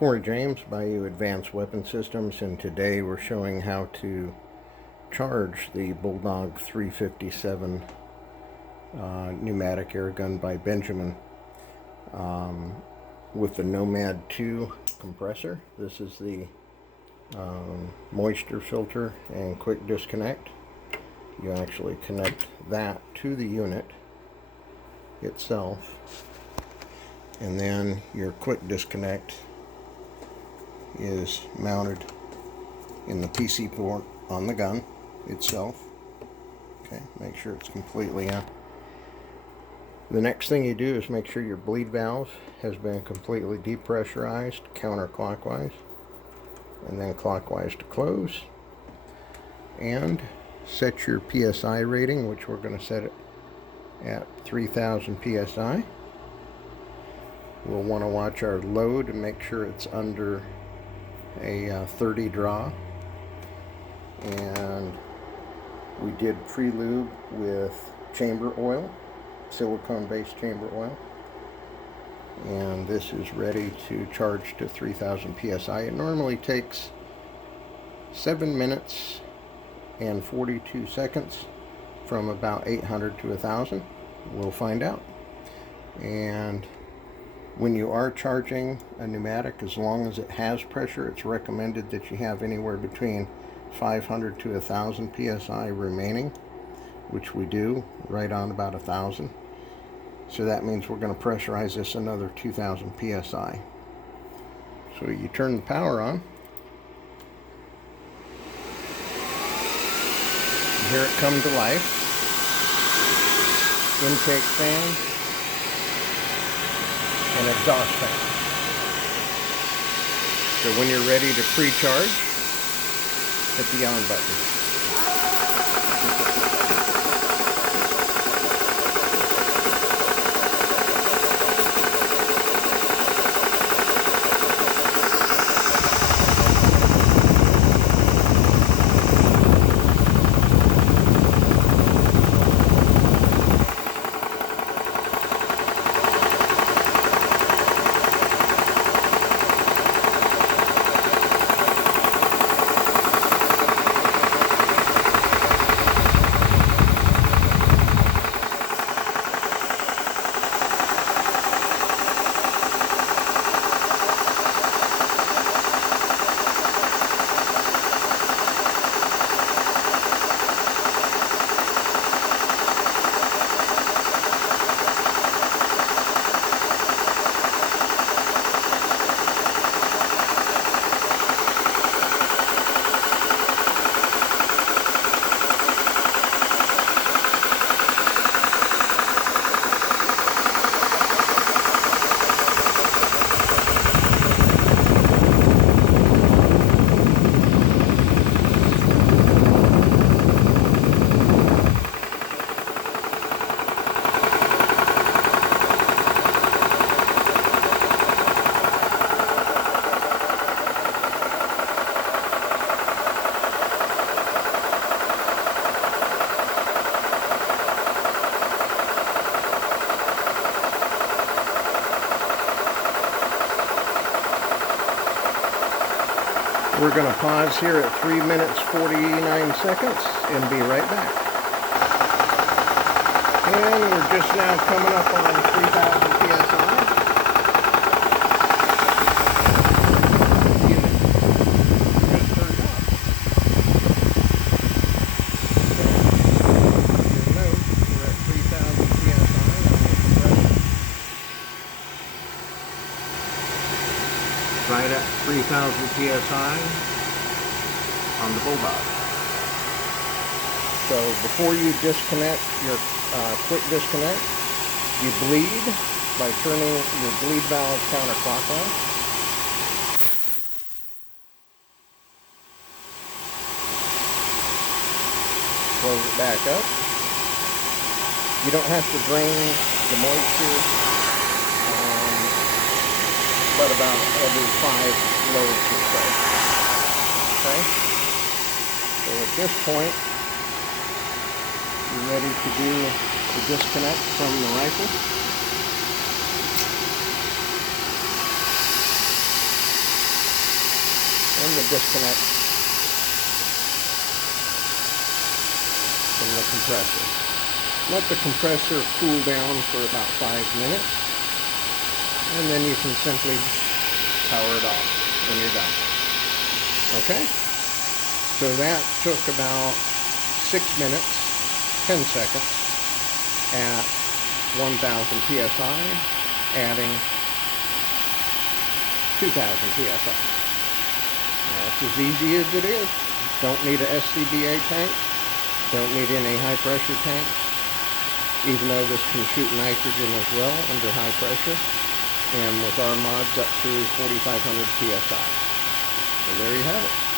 Corey James, Bayou Advanced Weapon Systems, and today we're showing how to charge the Bulldog 357 pneumatic air gun by Benjamin with the Nomad 2 compressor. This is the moisture filter and quick disconnect. You actually connect that to the unit itself, and then your quick disconnect is mounted in the PC port on the gun itself. Okay, make sure it's completely in. The next thing you do is make sure your bleed valve has been completely depressurized counterclockwise and then clockwise to close, and set your PSI rating, which we're going to set it at 3000 PSI. We'll want to watch our load and make sure it's under a 30 draw, and we did pre-lube with chamber oil, silicone based chamber oil, and this is ready to charge to 3000 PSI. It normally takes 7 minutes and 42 seconds from about 800 to 1000. We'll find out. And when you are charging a pneumatic, as long as it has pressure, it's recommended that you have anywhere between 500 to 1000 PSI remaining, which we do right on about 1000. So that means we're going to pressurize this another 2000 PSI. So you turn the power on. You hear it come to life. Intake fan and exhaust fan. So when you're ready to pre-charge, hit the on button. We're going to pause here at 3 minutes 49 seconds and be right back. And we're just now coming up on 3000 PSI. Unit just turned on. You'll note we're at 3000 PSI on the compressor. Right at 3000 PSI on the Bulldog. So before you disconnect your quick disconnect, you bleed by turning your bleed valve counterclockwise. Close it back up. You don't have to drain the moisture, but about every 5 loads or so. Okay? So at this point, you're ready to do the disconnect from the rifle. 3000 and the disconnect from the compressor. Let the compressor cool down for about 5 minutes, and then you can simply power it off when you're done. Okay? So that took about 6 minutes, 10 seconds at 1000 psi, adding 2000 psi. That's as easy as it is. Don't need a SCBA tank. Don't need any high pressure tanks, even though this can shoot nitrogen as well under high pressure, and with our mods up to 4500 psi. So there you have it.